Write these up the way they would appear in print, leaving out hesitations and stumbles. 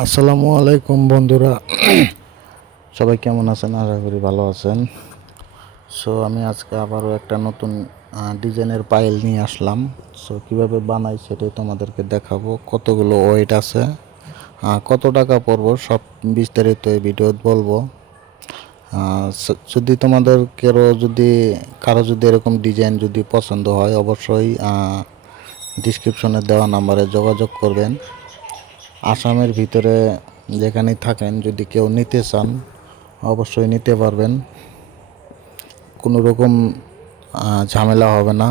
আসসালামু আলাইকুম বন্ধুরা, সবাই কেমন আছেন? আশা করি ভালো আছেন। আমি আজকে আবারও একটা নতুন ডিজাইনের পাইল নিয়ে আসলাম। কিভাবে বানাই সেটাই তোমাদেরকে দেখাবো। কতগুলো ওয়েট আছে, কত টাকা পড়বো, সব বিস্তারিত এই ভিডিওতে বলবো। যদি তোমাদের কারো যদি এরকম ডিজাইন যদি পছন্দ হয়, অবশ্যই ডিসক্রিপশনে দেওয়া নাম্বারে যোগাযোগ করবেন। আসামের ভিতরে যেখানেই থাকেন, যদি কেউ নিতে চান অবশ্যই নিতে পারবেন। কোনো রকম ঝামেলা হবে না।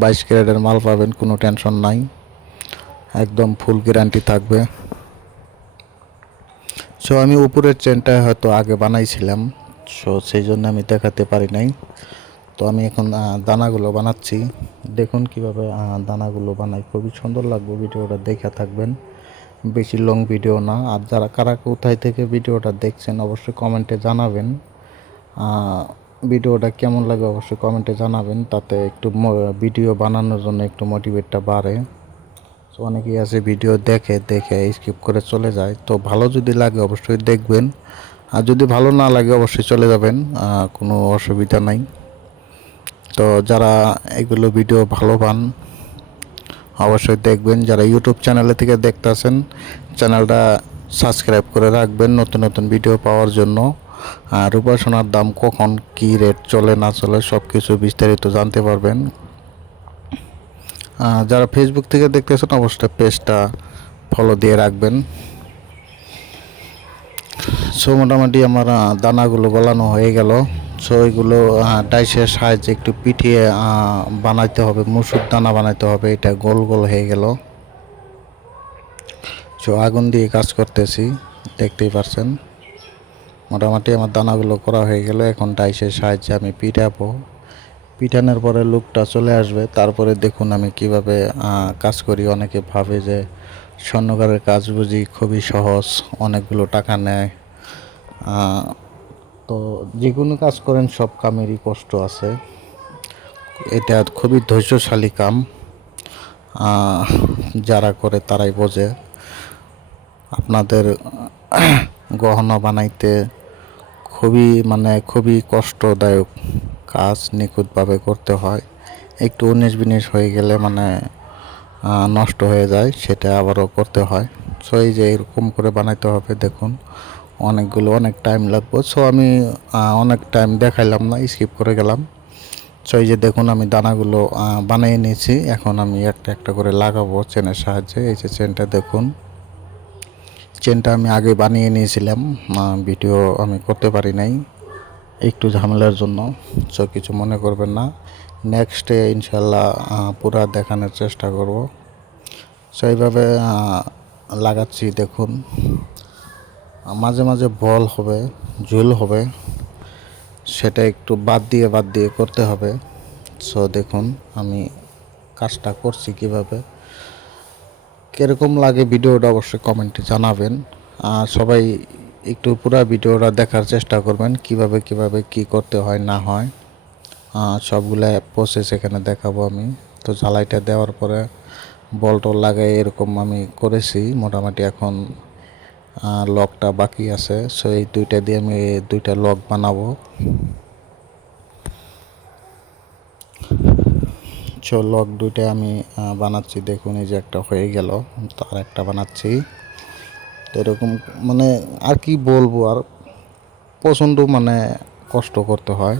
22 ক্যারেটের মাল পাবেন, কোনো টেনশন নাই, একদম ফুল গ্যারান্টি থাকবে। আমি উপরের চেনটা হয়তো আগে বানাইছিলাম, সেই জন্য আমি দেখাতে পারি নাই। আমি এখন দানাগুলো বানাচ্ছি। দেখুন কিভাবে দানাগুলো বানাই, খুবই সুন্দর লাগবে। ভিডিওটা দেখে থাকবেন, বেশি লং ভিডিও না। আর যারা কারা কোথায় থেকে ভিডিওটা দেখছেন অবশ্যই কমেন্টে জানাবেন। ভিডিওটা কেমন লাগে অবশ্যই কমেন্টে জানাবেন, তাতে একটু ভিডিও বানানোর জন্য একটু মোটিভেটটা বাড়ে। অনেকেই আছে ভিডিও দেখে দেখে স্কিপ করে চলে যায়। তো ভালো যদি লাগে অবশ্যই দেখবেন, আর যদি ভালো না লাগে অবশ্যই চলে যাবেন, কোনো অসুবিধা নাই। তো যারা এগুলো ভিডিও ভালো পান অবশ্যই দেখবেন। যারা ইউটিউব চ্যানেলে থেকে দেখতেছেন, চ্যানেলটা সাবস্ক্রাইব করে রাখবেন নতুন নতুন ভিডিও পাওয়ার জন্য। আর রূপা সোনার দাম কখন কী রেট চলে না চলে সব কিছু বিস্তারিত জানতে পারবেন। যারা ফেসবুক থেকে দেখতেছেন অবশ্যই পেজটা ফলো দিয়ে রাখবেন। মোটামুটি আমার দানাগুলো গলানো হয়ে গেল। এগুলো ডাইসের সাহায্যে একটু পিটিয়ে বানাইতে হবে, মুসুর দানা বানাইতে হবে। এটা গোল গোল হয়ে গেল। আগুন দিয়ে কাজ করতেছি, দেখতেই পারছেন। মোটামুটি আমার দানাগুলো করা হয়ে গেল। এখন ডাইসের সাহায্যে আমি পিটাবো। পিটানোর পরে লুকটা চলে আসবে। তারপরে দেখুন আমি কিভাবে কাজ করি। অনেকে ভাবে যে স্বর্ণকারের কাজ বুঝি খুবই সহজ, অনেকগুলো টাকা নেয়। তো যে কোনো কাজ করেন সব কামেরই কষ্ট আছে। এটা খুবই ধৈর্যশালী কাম, যারা করে তারাই বোঝে। আপনাদের গহনা বানাইতে খুবই কষ্টদায়ক কাজ, নিখুঁতভাবে করতে হয়। একটু 19-20 হয়ে গেলে নষ্ট হয়ে যায়, সেটা আবারও করতে হয়। এই যে এরকম করে বানাইতে হবে। দেখুন অনেক টাইম লাগবে। আমি অনেক টাইম দেখাইলাম না, স্কিপ করে গেলাম। এই যে দেখুন আমি দানাগুলো বানিয়ে নিয়েছি। এখন আমি একটা একটা করে লাগাবো চেনের সাহায্যে। এই যে চেনটা দেখুন, চেনটা আমি আগে বানিয়ে নিয়েছিলাম, ভিডিও আমি করতে পারি নাই একটু ঝামেলার জন্য। কিছু মনে করবেন না, নেক্সটে ইনশাল্লাহ পুরা দেখানোর চেষ্টা করব। এইভাবে লাগাচ্ছি। দেখুন মাঝে মাঝে বল হবে, ঝুল হবে, সেটা একটু বাদ দিয়ে করতে হবে। দেখুন আমি কাজটা করছি কিভাবে, কীরকম লাগে ভিডিওটা অবশ্যই কমেন্টে জানাবেন। আর সবাই একটু পুরো ভিডিওটা দেখার চেষ্টা করবেন, কিভাবে কি করতে হয় না হয়। সবগুলা প্রসেস এখানে দেখাবো আমি। ঝালাইটা দেওয়ার পরে বলটল লাগাই এরকম আমি করেছি মোটামুটি। এখন লকটা বাকি আছে। এই দুইটা দিয়ে আমি দুইটা লক বানাবো। লক দুইটা আমি বানাচ্ছি। দেখুন এই যে একটা হয়ে গেল, তো আর একটা বানাচ্ছি। তো এরকম আর কি বলবো, আর প্রচণ্ড কষ্ট করতে হয়,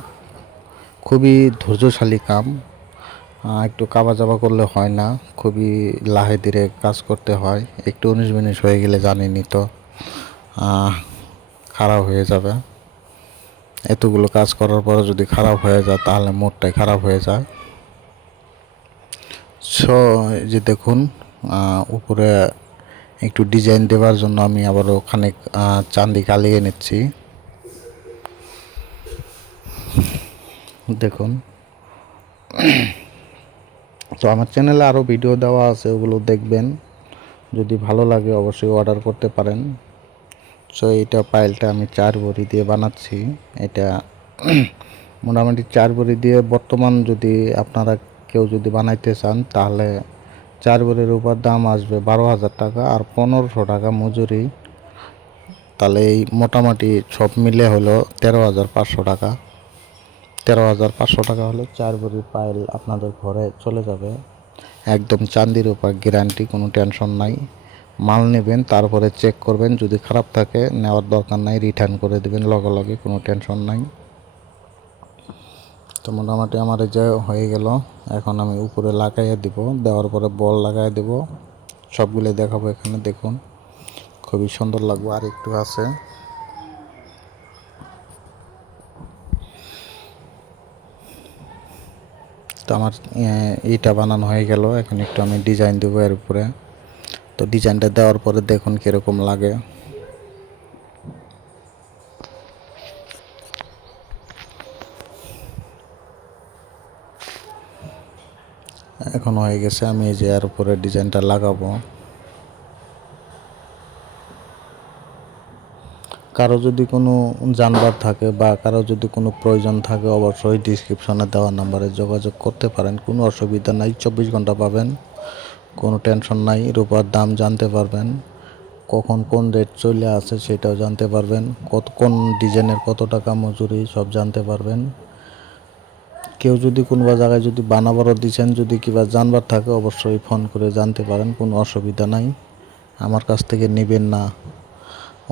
খুবই ধৈর্যশালী কাম। একটু কাবা জাবা করলে হয় না, খুবই লাহে ধীরে কাজ করতে হয়। একটু 19-20 হয়ে গেলে জানিনি তো খারাপ হয়ে যাবে। এতগুলো কাজ করার পরে যদি খারাপ হয়ে যায় তাহলে মুডটাই খারাপ হয়ে যায়। এই যে দেখুন উপরে একটু ডিজাইন দেওয়ার জন্য আমি আবারও খানিক চান্দি কালিয়ে নিচ্ছি। দেখুন আমার চ্যানেলে আরও ভিডিও দেওয়া আছে, ওগুলো দেখবেন। যদি ভালো লাগে অবশ্যই অর্ডার করতে পারেন। এইটা পাইলটা আমি 4 ভরি দিয়ে বানাচ্ছি। এটা মোটামুটি 4 ভরি দিয়ে বর্তমান যদি আপনারা কেউ যদি বানাইতে চান তাহলে 4 ভরি রূপার দাম আসবে 12,000 টাকা, আর 1500 টাকা মজুরি। তাহলে এই মোটামুটি সব মিলে হলো 13,500 টাকা। 13,500 টাকা হলে 4 ভরি পাইল আপনাদের ঘরে চলে যাবে। একদম চান্দির উপর গ্যারান্টি, কোনো টেনশন নাই। মাল নেবেন, তারপরে চেক করবেন, যদি খারাপ থাকে নেওয়ার দরকার নাই, রিটার্ন করে দেবেন লগে লগে, কোনো টেনশন নাই। তো মোটামুটি আমার এই যে হয়ে গেল। এখন আমি উপরে লাগাইয়ে দিব, দেওয়ার পরে বল লাগাই দেব। সবগুলো দেখাবো এখানে, দেখুন খুবই সুন্দর লাগবে। আর একটু আছে। তো আমার এইটা বানানো হয়ে গেল। এখন একটু আমি ডিজাইন দেবো এর উপরে। তো ডিজাইনটা দেওয়ার পরে দেখুন কীরকম লাগে। এখন হয়ে গেছে, আমি এই যে এর উপরে ডিজাইনটা লাগাবো। কারো যদি কোনো জানবার থাকে বা কারো যদি কোনো প্রয়োজন থাকে, অবশ্যই ডিসক্রিপশনে দেওয়া নাম্বারে যোগাযোগ করতে পারেন, কোনো অসুবিধা নাই। 24 ঘন্টা পাবেন, কোনো টেনশন নাই। রূপার দাম জানতে পারবেন, কখন কোন রেট চলে আসে সেটাও জানতে পারবেন, কোন ডিজাইনের কত টাকা মজুরি সব জানতে পারবেন। কেউ যদি কোনো জায়গায় যদি বানাবারও দিচ্ছেন, যদি কিবা জানবার থাকে অবশ্যই ফোন করে জানতে পারেন, কোনো অসুবিধা নাই। আমার কাছ থেকে নেবেন না,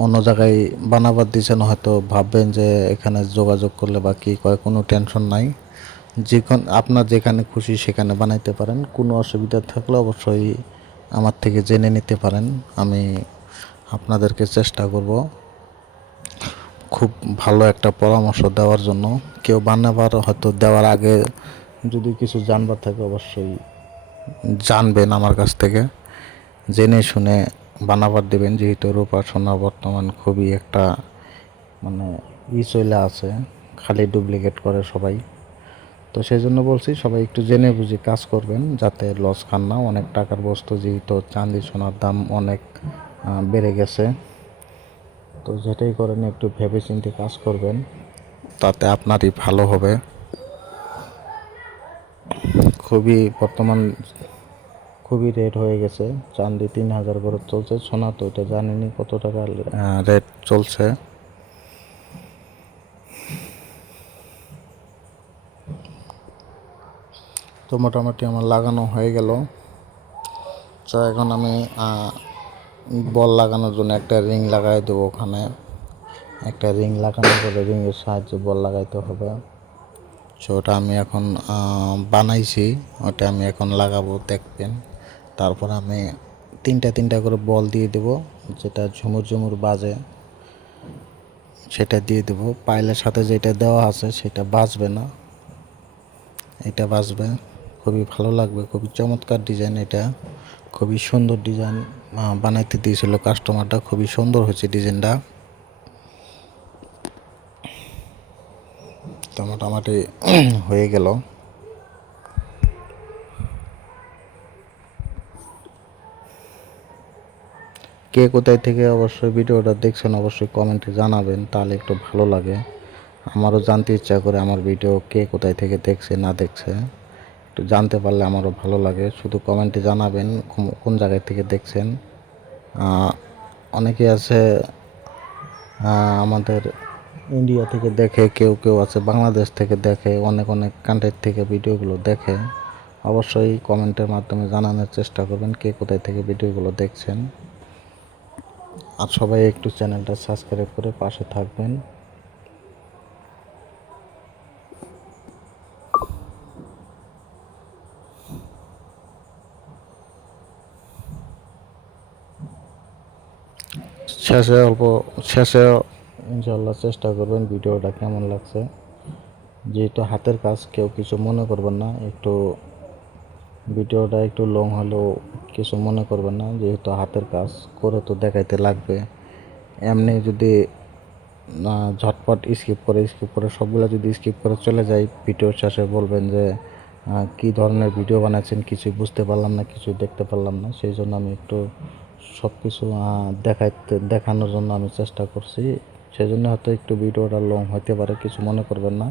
অন্য জায়গায় বানাবার দিচ্ছেন, হয়তো ভাববেন যে এখানে যোগাযোগ করলে বা কী কয়, কোনো টেনশন নাই। আপনার যেখানে খুশি সেখানে বানাইতে পারেন, কোনো অসুবিধা থাকলে অবশ্যই আমার থেকে জেনে নিতে পারেন। আমি আপনাদেরকে চেষ্টা করব খুব ভালো একটা পরামর্শ দেওয়ার জন্য। কেউ বানাবার হয়তো দেওয়ার আগে যদি কিছু জানবার থাকে অবশ্যই জানবেন আমার কাছ থেকে, জেনে শুনে বানাবার দেবেন। যেহেতু রূপা সোনা বর্তমান খুবই একটা মানে চলে আছে, খালি ডুপ্লিকেট করে সবাই। তো সেই জন্য বলছি সবাই একটু জেনে বুঝে কাজ করবেন, যাতে লস খান না। অনেক টাকার বস্তু, যেহেতু চাঁদি সোনার দাম অনেক বেড়ে গেছে। তো যেটাই করেন একটু ভেবে চিন্তে কাজ করবেন, তাতে আপনারই ভালো হবে। খুবই বর্তমান খুবই রেট হয়ে গেছে। চাঁদি 3,000 করে চলছে, সোনা তো এটা জানেনি কত টাকা রেট চলছে। তো মোটামুটি আমার লাগানো হয়ে গেল। তো এখন আমি বল লাগানোর জন্য একটা রিং লাগাই দেবো। ওখানে একটা রিং লাগানোর পরে রিংয়ের সাহায্যে বল লাগাইতে হবে। সো ওটা আমি এখন বানাইছি, ওটা আমি এখন লাগাবো, দেখবেন। তারপর আমি তিনটা করে বল দিয়ে দেবো, যেটা ঝুমুর ঝুমুর বাজে সেটা দিয়ে দেবো। পাইলের সাথে যেটা দেওয়া আছে সেটা বাজবে না, এটা বাজবে। খুবই ভালো লাগবে, খুবই চমৎকার ডিজাইন। এটা খুবই সুন্দর ডিজাইন বানাইতে দিয়েছিল কাস্টমারটা, খুবই সুন্দর হয়েছে ডিজাইনটা। তো মোটামুটি হয়ে গেল। কে কোথায় থেকে অবশ্যই ভিডিওটা দেখছেন অবশ্যই কমেন্টে জানাবেন, তাহলে একটু ভালো লাগে। আমারও জানতে ইচ্ছা করে আমার ভিডিও কে কোথায় থেকে দেখছে না দেখছে, একটু জানতে পারলে আমারও ভালো লাগে। শুধু কমেন্টে জানাবেন কোন জায়গায় থেকে দেখছেন। অনেকে আছে আমাদের ইন্ডিয়া থেকে দেখে, কেউ কেউ আছে বাংলাদেশ থেকে দেখে, অনেক অনেক কান্ট্রির থেকে ভিডিওগুলো দেখে। অবশ্যই কমেন্টের মাধ্যমে জানানোর চেষ্টা করবেন কে কোথায় থেকে ভিডিওগুলো দেখছেন। আর সবাই একটু চ্যানেলটা সাবস্ক্রাইব করে পাশে থাকবেন। শেষে ইনশাল্লাহ চেষ্টা করবেন ভিডিওটা কেমন লাগছে। যেহেতু হাতের কাজ, কেউ কিছু মনে করবেন না, একটু ভিডিওটা একটু লং হলেও কিছু মনে করবেন না, যেহেতু হাতের কাজ করে তো দেখাইতে লাগবে। এমনি যদি ঝটপট স্কিপ করে সবগুলো যদি স্কিপ করে চলে যায়, ভিডিওর শেষে বলবেন যে কী ধরনের ভিডিও বানাচ্ছেন, কিছু বুঝতে পারলাম না, কিছু দেখতে পারলাম না। সেই জন্য আমি একটু সব কিছু দেখানোর জন্য আমি চেষ্টা করছি। সেই জন্য হয়তো একটু ভিডিওটা লং হতে পারে, কিছু মনে করবেন না।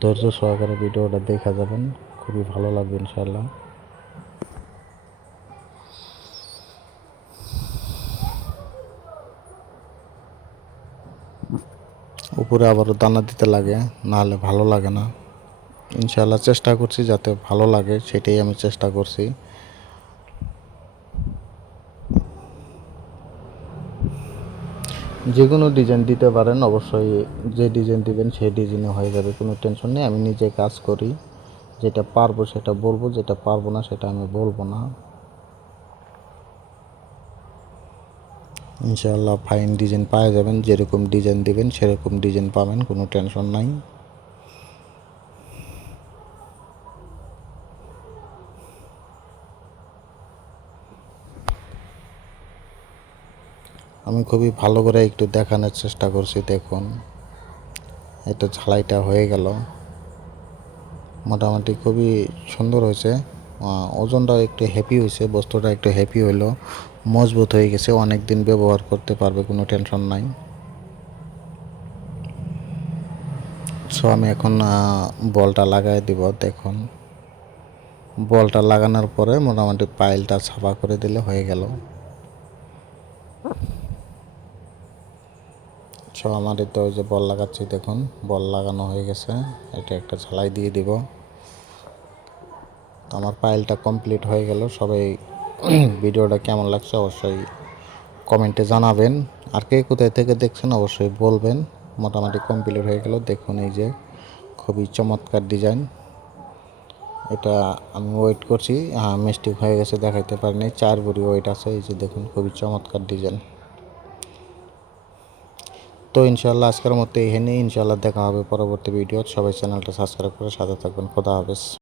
ধৈর্য সহকারে ভিডিওটা দেখা যাবেন, খুবই ভালো লাগবে ইনশাআল্লাহ। উপরে আবারও দানা দিতে লাগে, নাহলে ভালো লাগে না। ইনশাআল্লাহ চেষ্টা করছি যাতে ভালো লাগে, সেটাই আমি চেষ্টা করছি। যে কোনো ডিজাইন দিতে পারেন, অবশ্যই যে ডিজাইন দিবেন সেই ডিজাইনে হয়ে যাবে, কোনো টেনশন নেই। আমি নিজে কাজ করি, যেটা পারবো সেটা বলবো, যেটা পারবো না সেটা আমি বলবো না। ইনশাআল্লাহ ফাইন ডিজাইন পাওয়া যাবেন, যেরকম ডিজাইন দিবেন সেরকম ডিজাইন পাবেন, কোনো টেনশন নাই। আমি খুবই ভালো করে একটু দেখানোর চেষ্টা করছি। দেখুন, এটা ঝালাইটা হয়ে গেল, মোটামুটি খুবই সুন্দর হয়েছে। ওজনটাও একটু হ্যাপি হয়েছে, বস্তুটা একটু হ্যাপি হইলো, মজবুত হয়ে গেছে, অনেক দিন ব্যবহার করতে পারবে, কোনো টেনশন নাই। সো আমি এখন বলটা লাগাই দিব। দেখুন, বলটা লাগানোর পরে মোটামুটি পাইলটা ছাপা করে দিলে হয়ে গেল। সো আমার তো ওই যে বল লাগাচ্ছি, দেখুন বল লাগানো হয়ে গেছে। এটা একটা ঝালাই দিয়ে দিব। আমার পাইলটা কমপ্লিট হয়ে গেল। সবাই ভিডিওটা কেমন লাগছে অবশ্যই কমেন্টে জানাবেন, আর কে কোথায় থেকে দেখছেন অবশ্যই বলবেন। মোটামুটি কমপ্লিট হয়ে গেল। দেখুন, এই যে খুবই চমৎকার ডিজাইন। এটা আমি ওয়েট করছি, মিস্টেক হয়ে গেছে, দেখাইতে পারিনি, 4 ভরি ওয়েট আছে। এই যে দেখুন, খুবই চমৎকার ডিজাইন। তো ইনশাআল্লাহ আজকের মতো এখানেই, ইনশাআল্লাহ দেখা হবে পরবর্তী ভিডিও। সবাই চ্যানেলটা সাবস্ক্রাইব করে সাথে থাকবেন। খোদা হাফেজ।